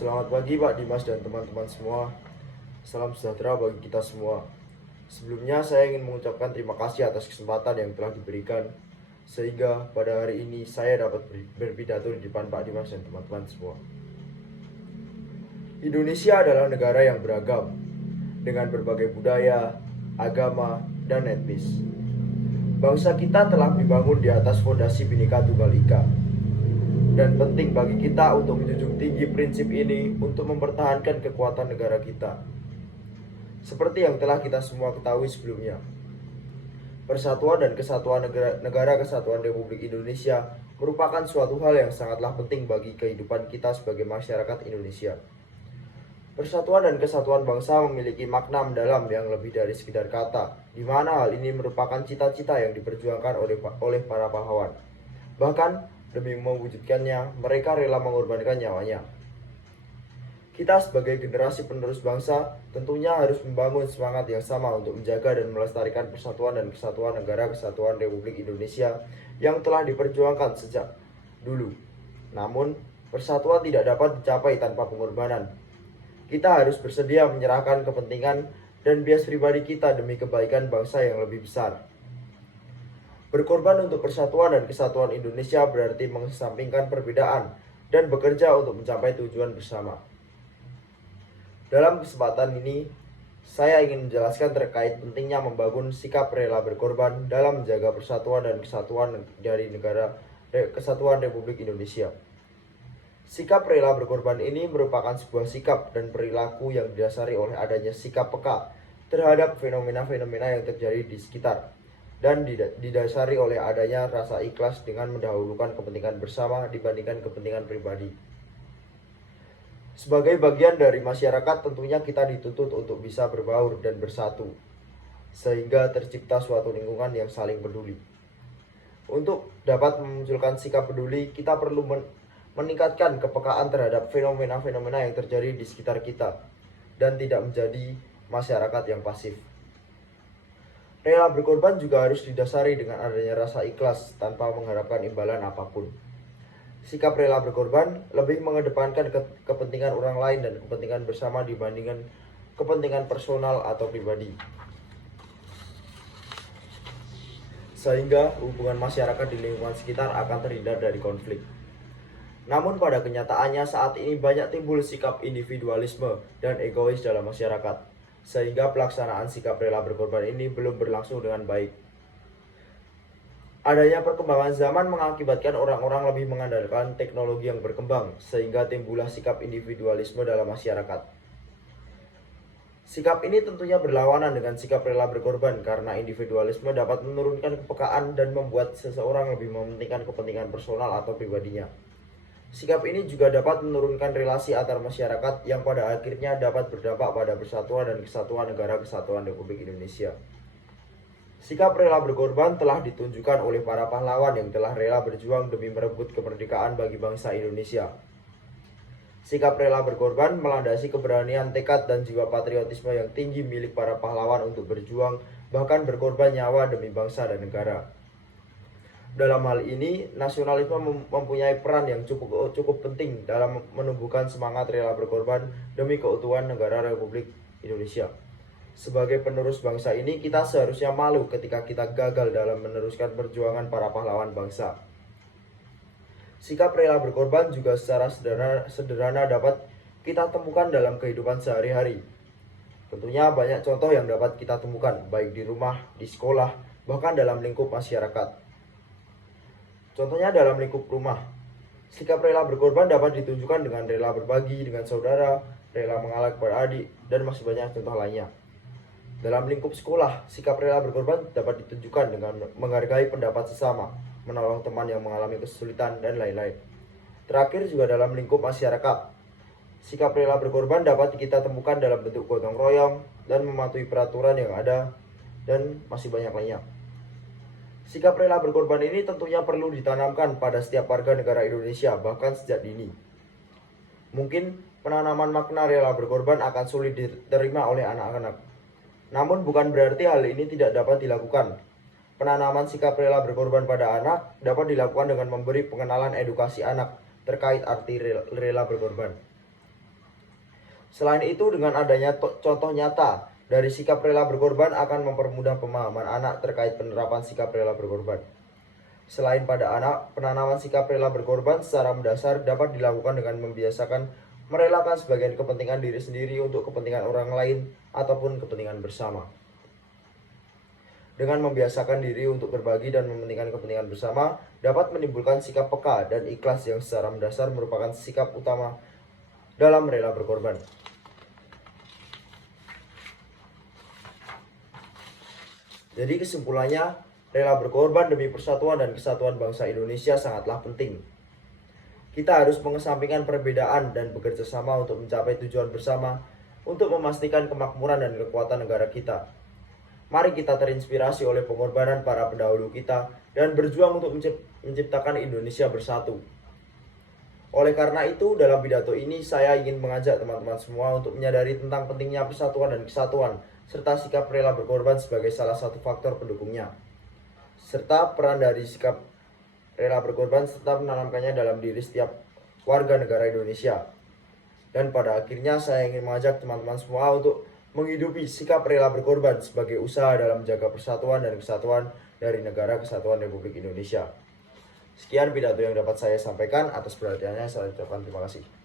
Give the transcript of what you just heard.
Selamat pagi Pak Dimas dan teman-teman semua. Salam sejahtera bagi kita semua. Sebelumnya saya ingin mengucapkan terima kasih atas kesempatan yang telah diberikan, sehingga pada hari ini saya dapat berpidato di depan Pak Dimas dan teman-teman semua. Indonesia adalah negara yang beragam, dengan berbagai budaya, agama, dan etnis. Bangsa kita telah dibangun di atas fondasi Bhinneka Tunggal Ika, dan penting bagi kita untuk menjunjung tinggi prinsip ini untuk mempertahankan kekuatan negara kita. Seperti yang telah kita semua ketahui sebelumnya, Persatuan dan Kesatuan Negara Kesatuan Republik Indonesia merupakan suatu hal yang sangatlah penting bagi kehidupan kita sebagai masyarakat Indonesia. Persatuan dan kesatuan bangsa memiliki makna mendalam yang lebih dari sekedar kata, di mana hal ini merupakan cita-cita yang diperjuangkan oleh para pahlawan. Bahkan, demi mewujudkannya, mereka rela mengorbankan nyawanya. Kita sebagai generasi penerus bangsa tentunya harus membangun semangat yang sama untuk menjaga dan melestarikan persatuan dan kesatuan negara kesatuan Republik Indonesia yang telah diperjuangkan sejak dulu. Namun, persatuan tidak dapat dicapai tanpa pengorbanan. Kita harus bersedia menyerahkan kepentingan dan bias pribadi kita demi kebaikan bangsa yang lebih besar. Berkorban untuk persatuan dan kesatuan Indonesia berarti mengesampingkan perbedaan dan bekerja untuk mencapai tujuan bersama. Dalam kesempatan ini, saya ingin menjelaskan terkait pentingnya membangun sikap rela berkorban dalam menjaga persatuan dan kesatuan dari Kesatuan Republik Indonesia. Sikap rela berkorban ini merupakan sebuah sikap dan perilaku yang didasari oleh adanya sikap peka terhadap fenomena-fenomena yang terjadi di sekitar, dan didasari oleh adanya rasa ikhlas dengan mendahulukan kepentingan bersama dibandingkan kepentingan pribadi. Sebagai bagian dari masyarakat, tentunya kita dituntut untuk bisa berbaur dan bersatu, sehingga tercipta suatu lingkungan yang saling peduli. Untuk dapat memunculkan sikap peduli, kita perlu meningkatkan kepekaan terhadap fenomena-fenomena yang terjadi di sekitar kita, dan tidak menjadi masyarakat yang pasif. Rela berkorban juga harus didasari dengan adanya rasa ikhlas tanpa mengharapkan imbalan apapun. Sikap rela berkorban lebih mengedepankan kepentingan orang lain dan kepentingan bersama dibandingkan kepentingan personal atau pribadi, sehingga hubungan masyarakat di lingkungan sekitar akan terhindar dari konflik. Namun pada kenyataannya saat ini banyak timbul sikap individualisme dan egois dalam masyarakat, sehingga pelaksanaan sikap rela berkorban ini belum berlangsung dengan baik. Adanya perkembangan zaman mengakibatkan orang-orang lebih mengandalkan teknologi yang berkembang, sehingga timbullah sikap individualisme dalam masyarakat. Sikap ini tentunya berlawanan dengan sikap rela berkorban karena individualisme dapat menurunkan kepekaan dan membuat seseorang lebih mementingkan kepentingan personal atau pribadinya. Sikap ini juga dapat menurunkan relasi antar masyarakat yang pada akhirnya dapat berdampak pada persatuan dan kesatuan negara kesatuan Republik Indonesia. Sikap rela berkorban telah ditunjukkan oleh para pahlawan yang telah rela berjuang demi merebut kemerdekaan bagi bangsa Indonesia. Sikap rela berkorban melandasi keberanian, tekad, dan jiwa patriotisme yang tinggi milik para pahlawan untuk berjuang, bahkan berkorban nyawa demi bangsa dan negara. Dalam hal ini, nasionalisme mempunyai peran yang cukup penting dalam menumbuhkan semangat rela berkorban demi keutuhan negara Republik Indonesia. Sebagai penerus bangsa ini, kita seharusnya malu ketika kita gagal dalam meneruskan perjuangan para pahlawan bangsa. Sikap rela berkorban juga secara sederhana dapat kita temukan dalam kehidupan sehari-hari. Tentunya banyak contoh yang dapat kita temukan, baik di rumah, di sekolah, bahkan dalam lingkup masyarakat. Contohnya dalam lingkup rumah, sikap rela berkorban dapat ditunjukkan dengan rela berbagi dengan saudara, rela mengalah kepada adik, dan masih banyak contoh lainnya. Dalam lingkup sekolah, sikap rela berkorban dapat ditunjukkan dengan menghargai pendapat sesama, menolong teman yang mengalami kesulitan, dan lain-lain. Terakhir juga dalam lingkup masyarakat, sikap rela berkorban dapat kita temukan dalam bentuk gotong royong dan mematuhi peraturan yang ada, dan masih banyak lainnya. Sikap rela berkorban ini tentunya perlu ditanamkan pada setiap warga negara Indonesia, bahkan sejak dini. Mungkin penanaman makna rela berkorban akan sulit diterima oleh anak-anak. Namun bukan berarti hal ini tidak dapat dilakukan. Penanaman sikap rela berkorban pada anak dapat dilakukan dengan memberi pengenalan edukasi anak terkait arti rela berkorban. Selain itu, dengan adanya contoh nyata dari sikap rela berkorban akan mempermudah pemahaman anak terkait penerapan sikap rela berkorban. Selain pada anak, penanaman sikap rela berkorban secara mendasar dapat dilakukan dengan membiasakan merelakan sebagian kepentingan diri sendiri untuk kepentingan orang lain ataupun kepentingan bersama. Dengan membiasakan diri untuk berbagi dan mementingkan kepentingan bersama, dapat menimbulkan sikap peka dan ikhlas yang secara mendasar merupakan sikap utama dalam rela berkorban. Jadi kesimpulannya, rela berkorban demi persatuan dan kesatuan bangsa Indonesia sangatlah penting. Kita harus mengesampingkan perbedaan dan bekerja sama untuk mencapai tujuan bersama untuk memastikan kemakmuran dan kekuatan negara kita. Mari kita terinspirasi oleh pengorbanan para pendahulu kita dan berjuang untuk menciptakan Indonesia bersatu. Oleh karena itu, dalam pidato ini saya ingin mengajak teman-teman semua untuk menyadari tentang pentingnya persatuan dan kesatuan, serta sikap rela berkorban sebagai salah satu faktor pendukungnya. Serta peran dari sikap rela berkorban serta menanamkannya dalam diri setiap warga negara Indonesia. Dan pada akhirnya saya ingin mengajak teman-teman semua untuk menghidupi sikap rela berkorban sebagai usaha dalam menjaga persatuan dan kesatuan dari Negara Kesatuan Republik Indonesia. Sekian pidato yang dapat saya sampaikan. Atas perhatiannya saya ucapkan terima kasih.